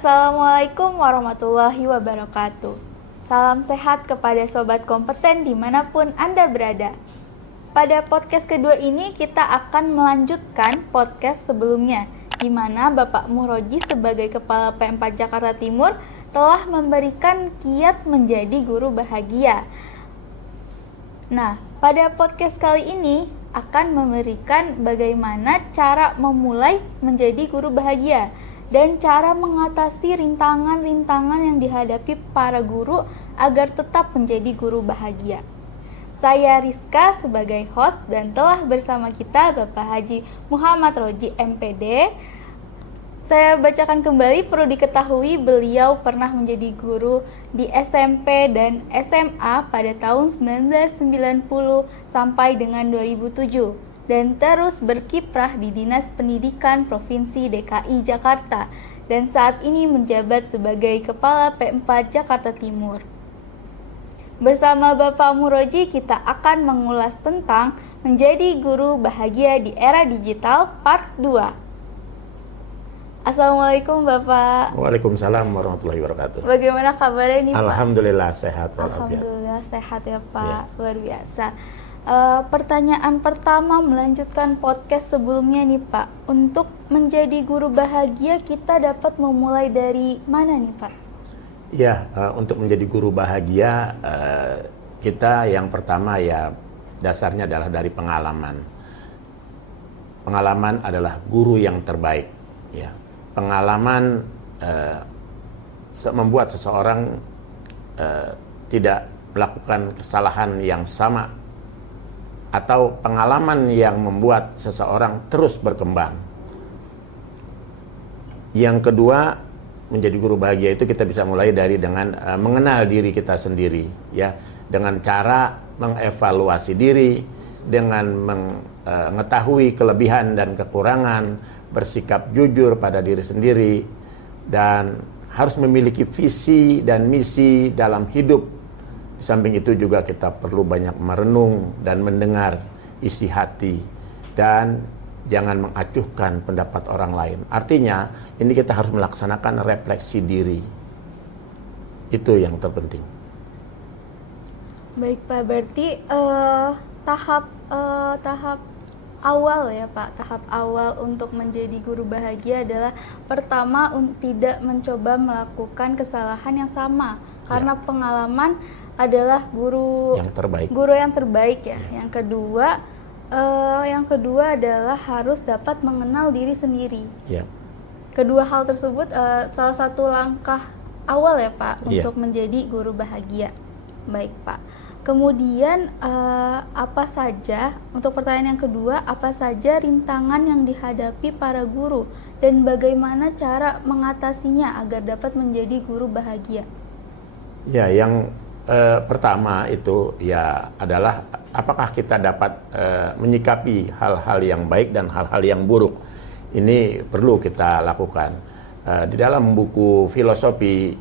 Assalamualaikum warahmatullahi wabarakatuh. Salam sehat kepada sobat kompeten dimanapun Anda berada. Pada podcast kedua ini kita akan melanjutkan podcast sebelumnya, di mana Bapak Muhroji sebagai Kepala P4 Jakarta Timur telah memberikan kiat menjadi guru bahagia. Nah, pada podcast kali ini akan memberikan bagaimana cara memulai menjadi guru bahagia dan cara mengatasi rintangan-rintangan yang dihadapi para guru agar tetap menjadi guru bahagia. Saya Rizka sebagai host dan telah bersama kita Bapak Haji Muhammad Roji MPD. Saya bacakan kembali, perlu diketahui beliau pernah menjadi guru di SMP dan SMA pada tahun 1990 sampai dengan 2007. Dan terus berkiprah di Dinas Pendidikan Provinsi DKI Jakarta dan saat ini menjabat sebagai Kepala P4 Jakarta Timur. Bersama Bapak Muhroji kita akan mengulas tentang menjadi guru bahagia di era digital part 2. Assalamualaikum Bapak. Waalaikumsalam warahmatullahi wabarakatuh. Bagaimana kabarnya nih Pak? Alhamdulillah sehat. Alhamdulillah sehat ya Pak, ya. Luar biasa. Pertanyaan pertama melanjutkan podcast sebelumnya nih Pak. Untuk menjadi guru bahagia kita dapat memulai dari mana nih Pak? Ya, untuk menjadi guru bahagia kita yang pertama ya dasarnya adalah dari pengalaman. Pengalaman adalah guru yang terbaik. Ya, pengalaman membuat seseorang tidak melakukan kesalahan yang sama, atau pengalaman yang membuat seseorang terus berkembang. Yang kedua, menjadi guru bahagia itu kita bisa mulai dengan mengenal diri kita sendiri, ya, dengan cara mengevaluasi diri, dengan mengetahui kelebihan dan kekurangan, bersikap jujur pada diri sendiri, dan harus memiliki visi dan misi dalam hidup. Di samping itu juga kita perlu banyak merenung dan mendengar isi hati dan jangan mengacuhkan pendapat orang lain. Artinya ini kita harus melaksanakan refleksi diri. Itu yang terpenting. Baik Pak, berarti tahap awal ya Pak, tahap awal untuk menjadi guru bahagia adalah pertama tidak mencoba melakukan kesalahan yang sama, karena pengalaman adalah guru yang terbaik ya. Yang kedua adalah harus dapat mengenal diri sendiri. Ya. Kedua hal tersebut salah satu langkah awal ya Pak untuk menjadi guru bahagia. Baik Pak. Kemudian apa saja, untuk pertanyaan yang kedua, apa saja rintangan yang dihadapi para guru dan bagaimana cara mengatasinya agar dapat menjadi guru bahagia? Ya, yang pertama itu ya adalah apakah kita dapat menyikapi hal-hal yang baik dan hal-hal yang buruk. Ini perlu kita lakukan. Di dalam buku filosofi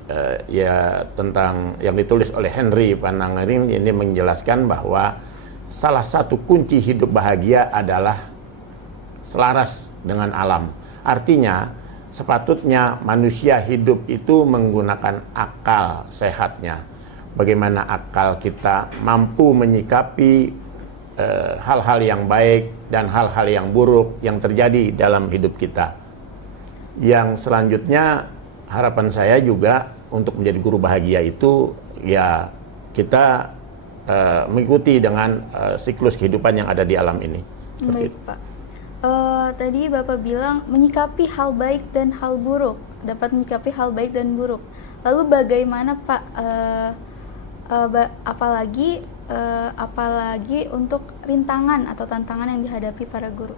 ya tentang yang ditulis oleh Henry Panangering ini menjelaskan bahwa salah satu kunci hidup bahagia adalah selaras dengan alam. Artinya sepatutnya manusia hidup itu menggunakan akal sehatnya. Bagaimana akal kita mampu menyikapi hal-hal yang baik dan hal-hal yang buruk yang terjadi dalam hidup kita. Yang selanjutnya harapan saya juga untuk menjadi guru bahagia itu ya kita mengikuti dengan siklus kehidupan yang ada di alam ini. Baik Pak. Tadi Bapak bilang menyikapi hal baik dan hal buruk, dapat menyikapi hal baik dan buruk. Lalu bagaimana Pak? Apalagi untuk rintangan atau tantangan yang dihadapi para guru.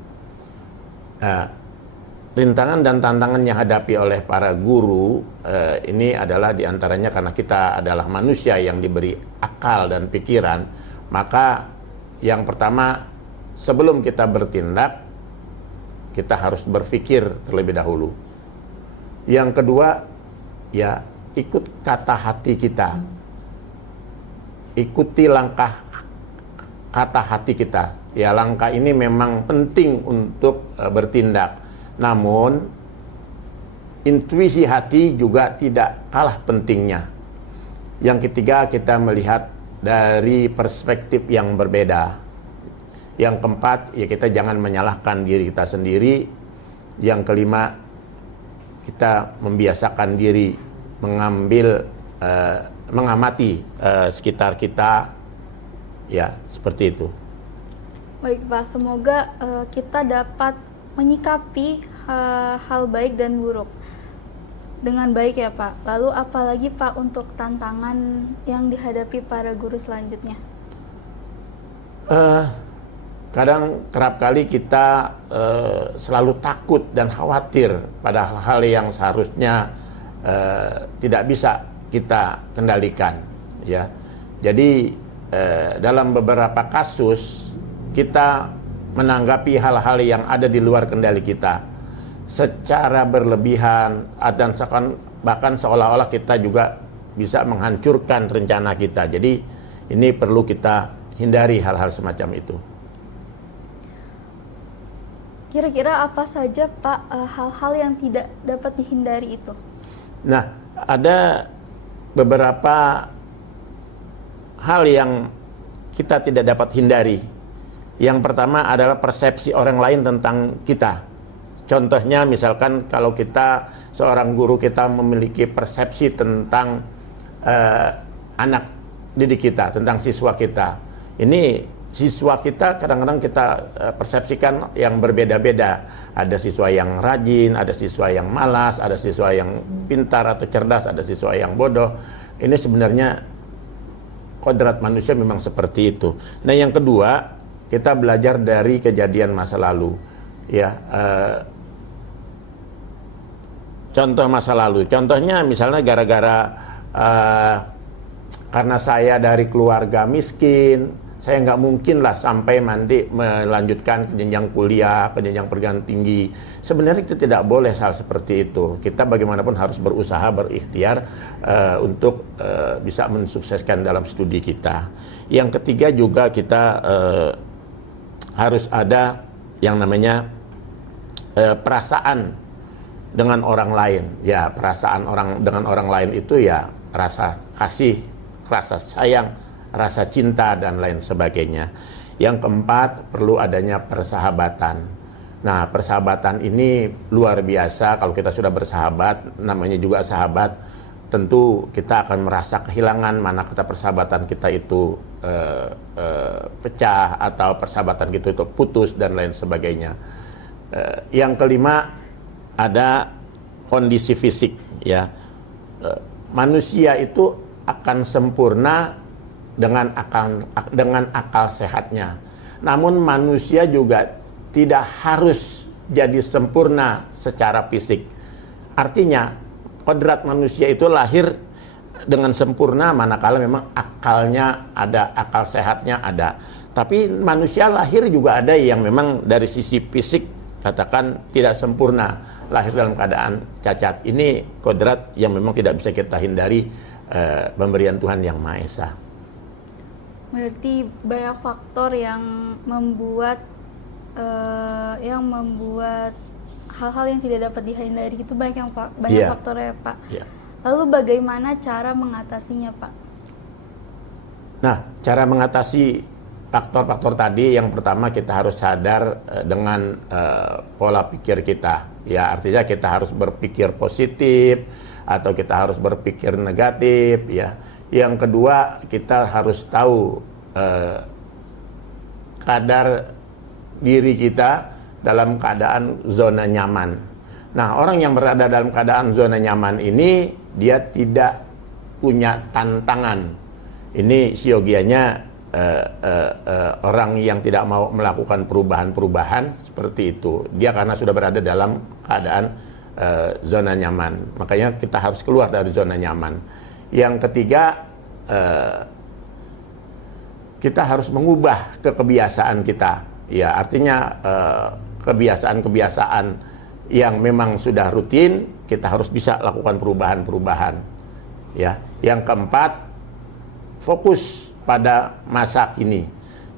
Rintangan dan tantangan yang dihadapi oleh para guru ini adalah diantaranya karena kita adalah manusia yang diberi akal dan pikiran. Maka yang pertama, sebelum kita bertindak, kita harus berpikir terlebih dahulu. Yang kedua, ya ikut kata hati kita. Ikuti langkah kata hati kita. Ya, langkah ini memang penting untuk bertindak. Namun intuisi hati juga tidak kalah pentingnya. Yang ketiga, kita melihat dari perspektif yang berbeda. Yang keempat, ya kita jangan menyalahkan diri kita sendiri. Yang kelima, kita membiasakan diri mengamati sekitar kita, ya seperti itu. Baik Pak, semoga kita dapat menyikapi hal baik dan buruk dengan baik ya Pak. Lalu apalagi Pak untuk tantangan yang dihadapi para guru selanjutnya? Kadang kerap kali kita selalu takut dan khawatir pada hal-hal yang seharusnya tidak bisa kita kendalikan, ya. Jadi dalam beberapa kasus kita menanggapi hal-hal yang ada di luar kendali kita secara berlebihan, dan bahkan seolah-olah kita juga bisa menghancurkan rencana kita. Jadi ini perlu kita hindari hal-hal semacam itu. Kira-kira apa saja Pak hal-hal yang tidak dapat dihindari itu? Nah, ada beberapa hal yang kita tidak dapat hindari. Yang pertama adalah persepsi orang lain tentang kita. Contohnya misalkan kalau kita, seorang guru, kita memiliki persepsi tentang anak didik kita, tentang siswa kita. Ini siswa kita kadang-kadang kita persepsikan yang berbeda-beda. Ada siswa yang rajin, ada siswa yang malas, ada siswa yang pintar atau cerdas, ada siswa yang bodoh. Ini sebenarnya kodrat manusia memang seperti itu. Nah, yang kedua, kita belajar dari kejadian masa lalu. Ya, contoh masa lalu. Contohnya misalnya gara-gara karena saya dari keluarga miskin, saya nggak mungkin lah sampai melanjutkan ke jenjang kuliah, ke jenjang perguruan tinggi. Sebenarnya itu tidak boleh hal seperti itu. Kita bagaimanapun harus berusaha, berikhtiar untuk bisa mensukseskan dalam studi kita. Yang ketiga juga kita harus ada yang namanya perasaan dengan orang lain. Ya, perasaan dengan orang lain itu ya rasa kasih, rasa sayang, rasa cinta, dan lain sebagainya. Yang keempat, perlu adanya persahabatan. Nah, persahabatan ini luar biasa. Kalau kita sudah bersahabat, namanya juga sahabat, tentu kita akan merasa kehilangan mana kata persahabatan kita itu pecah, atau persahabatan kita itu putus, dan lain sebagainya. Yang kelima, ada kondisi fisik, ya. Manusia itu akan sempurna dengan akal sehatnya. Namun manusia juga tidak harus jadi sempurna secara fisik. Artinya kodrat manusia itu lahir dengan sempurna manakala memang akalnya ada, akal sehatnya ada. Tapi manusia lahir juga ada yang memang dari sisi fisik katakan tidak sempurna, lahir dalam keadaan cacat. Ini kodrat yang memang tidak bisa kita hindari, pemberian Tuhan Yang Maha Esa. Berarti banyak faktor yang membuat hal-hal yang tidak dapat dihindari itu banyak faktornya Pak. Yeah. Lalu bagaimana cara mengatasinya Pak? Nah, cara mengatasi faktor-faktor tadi, yang pertama kita harus sadar dengan pola pikir kita. Ya, artinya kita harus berpikir positif atau kita harus berpikir negatif, ya. Yang kedua, kita harus tahu kadar diri kita dalam keadaan zona nyaman. Nah, orang yang berada dalam keadaan zona nyaman ini, dia tidak punya tantangan. Ini siogianya orang yang tidak mau melakukan perubahan-perubahan seperti itu. Dia karena sudah berada dalam keadaan zona nyaman. Makanya kita harus keluar dari zona nyaman. Yang ketiga, kita harus mengubah kebiasaan kita. Ya, artinya kebiasaan-kebiasaan yang memang sudah rutin, kita harus bisa lakukan perubahan-perubahan. Ya, yang keempat, fokus pada masa kini.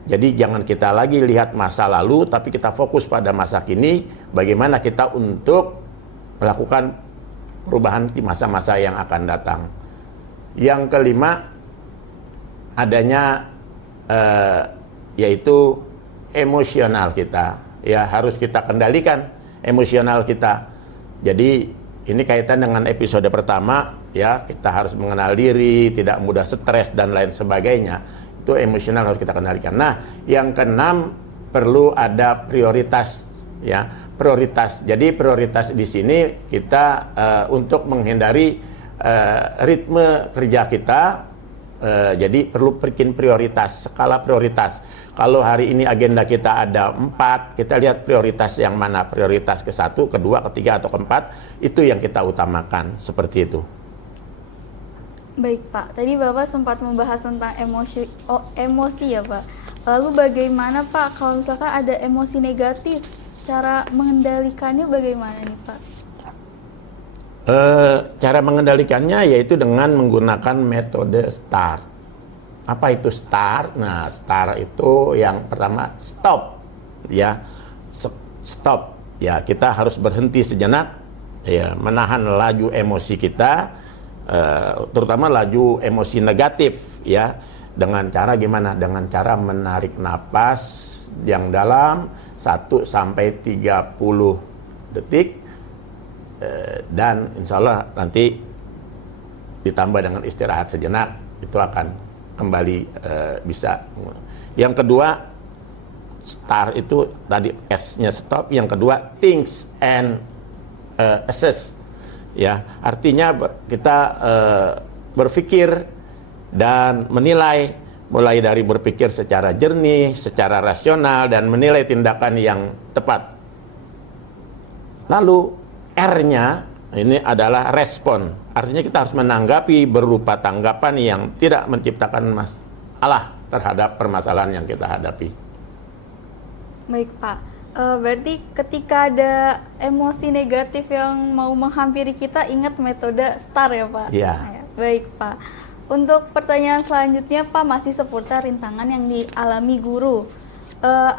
Jadi jangan kita lagi lihat masa lalu, tapi kita fokus pada masa kini. Bagaimana kita untuk melakukan perubahan di masa-masa yang akan datang. Yang kelima, adanya yaitu emosional kita, ya harus kita kendalikan emosional kita. Jadi ini kaitan dengan episode pertama, ya kita harus mengenal diri, tidak mudah stres dan lain sebagainya. Itu emosional harus kita kendalikan. Nah, yang keenam, perlu ada prioritas, ya prioritas. Jadi prioritas di sini kita untuk menghindari ritme kerja kita. Jadi perlu bikin prioritas, skala prioritas. Kalau hari ini agenda kita ada 4, kita lihat prioritas yang mana, prioritas ke-1, ke-2, ke-3, atau ke-4, itu yang kita utamakan, seperti itu. Baik Pak, tadi Bapak sempat membahas tentang emosi ya Pak. Lalu bagaimana Pak kalau misalkan ada emosi negatif, cara mengendalikannya bagaimana nih Pak? Cara mengendalikannya yaitu dengan menggunakan metode STAR. Apa itu STAR? Nah, STAR itu yang pertama stop, ya stop. Ya kita harus berhenti sejenak, ya menahan laju emosi kita, terutama laju emosi negatif, ya dengan cara gimana? Dengan cara menarik napas yang dalam 1 sampai 30 detik. Dan insya Allah nanti ditambah dengan istirahat sejenak, itu akan kembali bisa. Yang kedua, STAR itu tadi S-nya stop, yang kedua thinks and assess, ya artinya kita berpikir dan menilai, mulai dari berpikir secara jernih, secara rasional, dan menilai tindakan yang tepat. Lalu R-nya ini adalah respon. Artinya kita harus menanggapi berupa tanggapan yang tidak menciptakan masalah terhadap permasalahan yang kita hadapi. Baik Pak, berarti ketika ada emosi negatif yang mau menghampiri kita, ingat metode STAR ya Pak? Iya. Baik Pak. Untuk pertanyaan selanjutnya Pak, masih seputar rintangan yang dialami guru.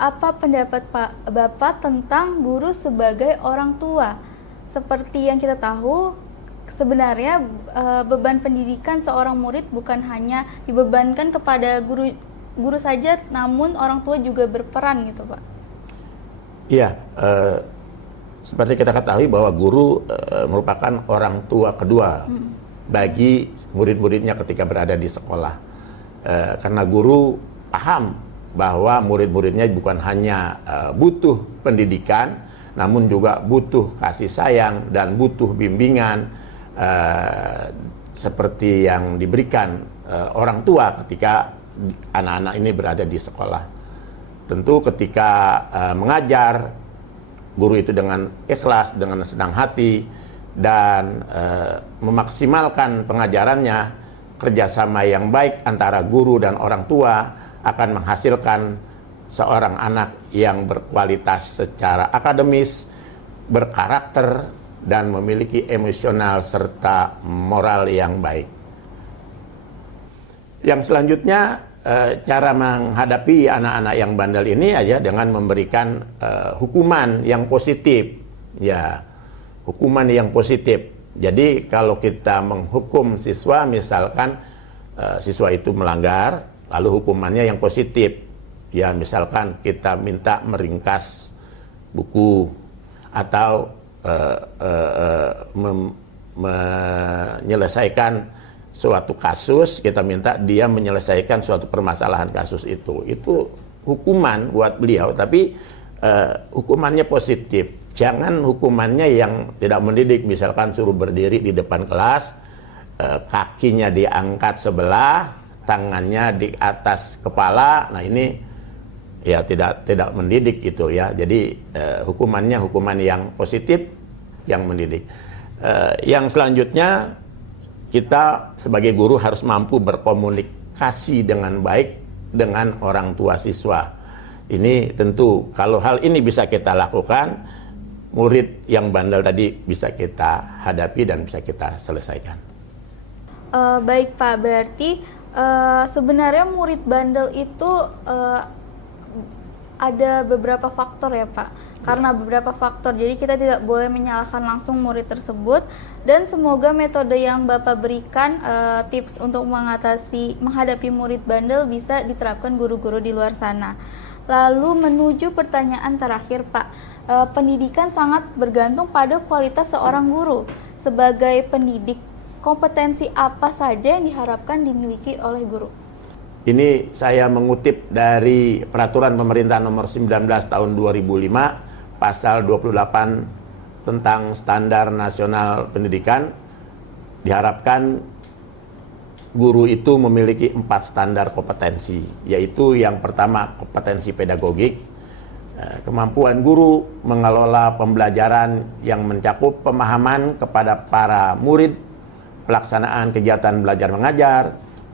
Apa pendapat Bapak tentang guru sebagai orang tua? Seperti yang kita tahu, sebenarnya beban pendidikan seorang murid bukan hanya dibebankan kepada guru saja, namun orang tua juga berperan gitu Pak. Iya, seperti kita ketahui bahwa guru merupakan orang tua kedua bagi murid-muridnya ketika berada di sekolah. Karena guru paham bahwa murid-muridnya bukan hanya butuh pendidikan, namun juga butuh kasih sayang dan butuh bimbingan seperti yang diberikan orang tua ketika anak-anak ini berada di sekolah. Tentu ketika mengajar, guru itu dengan ikhlas, dengan senang hati, dan memaksimalkan pengajarannya, kerjasama yang baik antara guru dan orang tua akan menghasilkan seorang anak yang berkualitas secara akademis, berkarakter, dan memiliki emosional serta moral yang baik. Yang selanjutnya, cara menghadapi anak-anak yang bandel ini aja dengan memberikan hukuman yang positif. Ya, hukuman yang positif. Jadi kalau kita menghukum siswa, misalkan siswa itu melanggar, lalu hukumannya yang positif. Ya misalkan kita minta meringkas buku atau menyelesaikan suatu kasus, kita minta dia menyelesaikan suatu permasalahan kasus itu hukuman buat beliau, tapi hukumannya positif. Jangan hukumannya yang tidak mendidik, misalkan suruh berdiri di depan kelas, kakinya diangkat sebelah, tangannya di atas kepala. Nah ini ya tidak mendidik gitu ya. Jadi hukumannya hukuman yang positif, yang mendidik. Yang selanjutnya, kita sebagai guru harus mampu berkomunikasi dengan baik dengan orang tua siswa. Ini tentu kalau hal ini bisa kita lakukan, murid yang bandel tadi bisa kita hadapi dan bisa kita selesaikan. Baik Pak, berarti sebenarnya murid bandel itu ada beberapa faktor ya Pak. Karena beberapa faktor, jadi kita tidak boleh menyalahkan langsung murid tersebut. Dan semoga metode yang Bapak berikan, tips untuk menghadapi murid bandel bisa diterapkan guru-guru di luar sana. Lalu menuju pertanyaan terakhir Pak, pendidikan sangat bergantung pada kualitas seorang guru. Sebagai pendidik, kompetensi apa saja yang diharapkan dimiliki oleh guru? Ini saya mengutip dari Peraturan Pemerintah Nomor 19 Tahun 2005, Pasal 28 tentang Standar Nasional Pendidikan. Diharapkan guru itu memiliki 4 standar kompetensi, yaitu yang pertama kompetensi pedagogik, kemampuan guru mengelola pembelajaran yang mencakup pemahaman kepada para murid, pelaksanaan kegiatan belajar mengajar,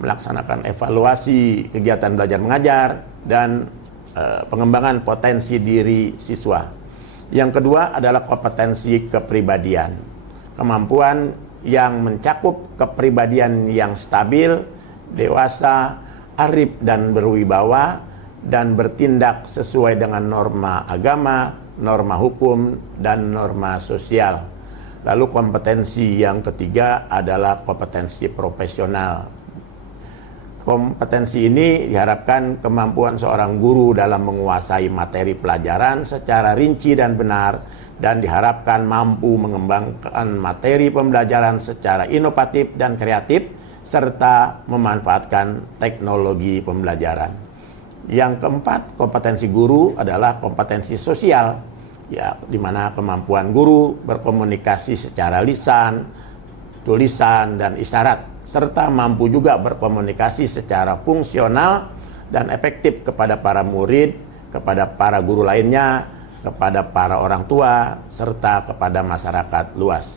melaksanakan evaluasi kegiatan belajar mengajar, dan pengembangan potensi diri siswa. Yang kedua adalah kompetensi kepribadian, kemampuan yang mencakup kepribadian yang stabil, dewasa, arif dan berwibawa, dan bertindak sesuai dengan norma agama, norma hukum, dan norma sosial. Lalu kompetensi yang ketiga adalah kompetensi profesional. Kompetensi ini diharapkan kemampuan seorang guru dalam menguasai materi pelajaran secara rinci dan benar, dan diharapkan mampu mengembangkan materi pembelajaran secara inovatif dan kreatif, serta memanfaatkan teknologi pembelajaran. Yang keempat, kompetensi guru adalah kompetensi sosial, ya, di mana kemampuan guru berkomunikasi secara lisan, tulisan, dan isyarat, serta mampu juga berkomunikasi secara fungsional dan efektif kepada para murid, kepada para guru lainnya, kepada para orang tua, serta kepada masyarakat luas.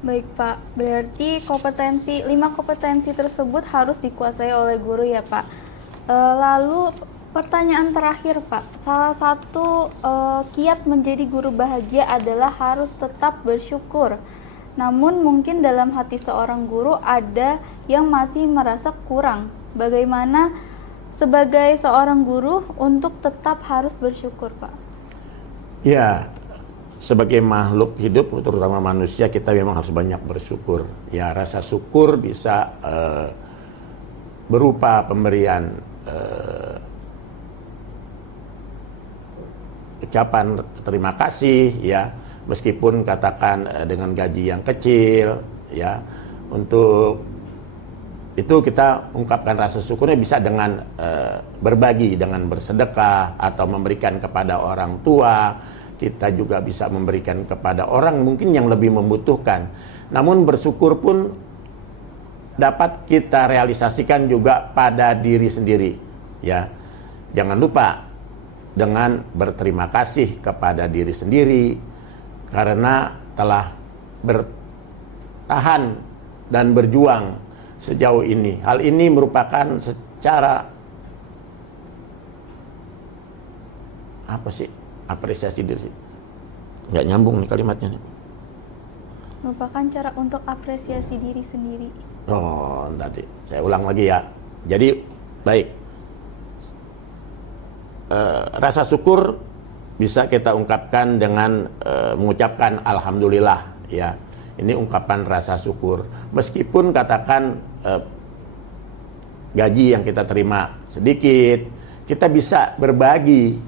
Baik Pak, berarti 5 kompetensi tersebut harus dikuasai oleh guru ya Pak. Lalu pertanyaan terakhir Pak, salah satu kiat menjadi guru bahagia adalah harus tetap bersyukur. Namun mungkin dalam hati seorang guru ada yang masih merasa kurang. Bagaimana sebagai seorang guru untuk tetap harus bersyukur, Pak? Ya, sebagai makhluk hidup, terutama manusia, kita memang harus banyak bersyukur. Ya, rasa syukur bisa berupa pemberian ucapan terima kasih, ya, meskipun katakan dengan gaji yang kecil, ya. Untuk itu kita ungkapkan rasa syukurnya bisa dengan berbagi, dengan bersedekah atau memberikan kepada orang tua. Kita juga bisa memberikan kepada orang mungkin yang lebih membutuhkan. Namun bersyukur pun dapat kita realisasikan juga pada diri sendiri, ya. Jangan lupa dengan berterima kasih kepada diri sendiri karena telah bertahan dan berjuang sejauh ini. Hal ini merupakan secara apresiasi diri. Nggak nyambung nih kalimatnya nih. Merupakan cara untuk apresiasi diri sendiri. Oh, tadi saya ulang lagi ya. Jadi baik, rasa syukur bisa kita ungkapkan dengan mengucapkan alhamdulillah, ya. Ini ungkapan rasa syukur. Meskipun katakan gaji yang kita terima sedikit, kita bisa berbagi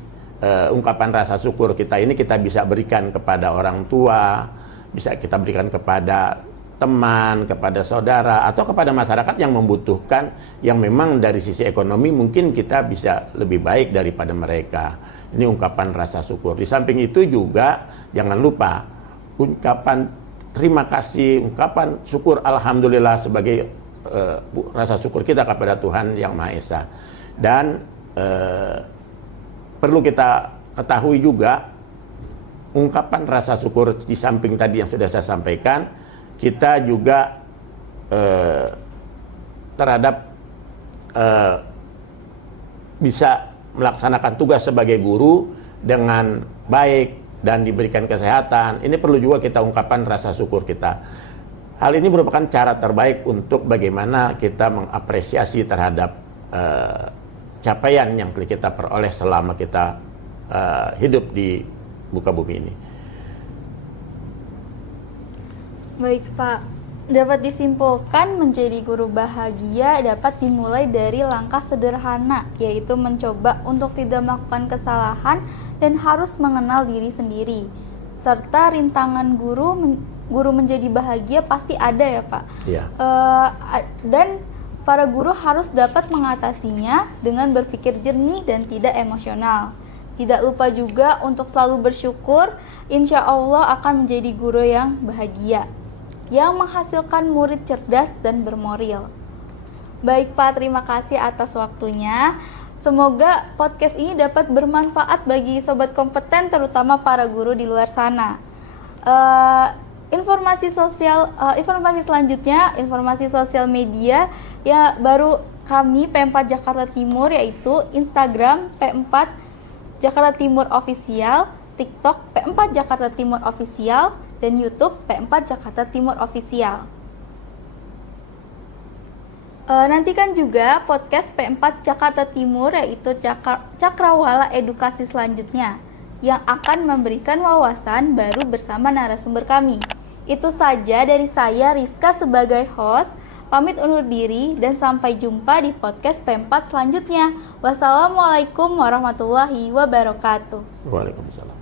ungkapan rasa syukur kita ini, kita bisa berikan kepada orang tua, bisa kita berikan kepada teman, kepada saudara, atau kepada masyarakat yang membutuhkan, yang memang dari sisi ekonomi mungkin kita bisa lebih baik daripada mereka. Ini ungkapan rasa syukur. Di samping itu juga jangan lupa ungkapan terima kasih, ungkapan syukur alhamdulillah sebagai rasa syukur kita kepada Tuhan Yang Maha Esa. Dan perlu kita ketahui juga ungkapan rasa syukur di samping tadi yang sudah saya sampaikan, kita juga terhadap bisa melaksanakan tugas sebagai guru dengan baik dan diberikan kesehatan. Ini perlu juga kita ungkapkan rasa syukur kita. Hal ini merupakan cara terbaik untuk bagaimana kita mengapresiasi terhadap capaian yang kita peroleh selama kita hidup di muka bumi ini. Baik Pak, dapat disimpulkan menjadi guru bahagia dapat dimulai dari langkah sederhana, yaitu mencoba untuk tidak melakukan kesalahan dan harus mengenal diri sendiri. Serta rintangan guru menjadi bahagia pasti ada ya Pak. Ya. Dan para guru harus dapat mengatasinya dengan berpikir jernih dan tidak emosional. Tidak lupa juga untuk selalu bersyukur, insya Allah akan menjadi guru yang bahagia, yang menghasilkan murid cerdas dan bermoral. Baik Pak, terima kasih atas waktunya. Semoga podcast ini dapat bermanfaat bagi sobat kompeten, terutama para guru di luar sana. Informasi selanjutnya, informasi sosial media ya baru kami P4 Jakarta Timur, yaitu Instagram P4 Jakarta Timur Official, TikTok P4 Jakarta Timur Official, dan YouTube P4 Jakarta Timur Official. Nantikan juga podcast P4 Jakarta Timur, yaitu Cakrawala Edukasi selanjutnya, yang akan memberikan wawasan baru bersama narasumber kami. Itu saja dari saya, Rizka, sebagai host. Pamit undur diri dan sampai jumpa di podcast P4 selanjutnya. Wassalamualaikum warahmatullahi wabarakatuh. Waalaikumsalam.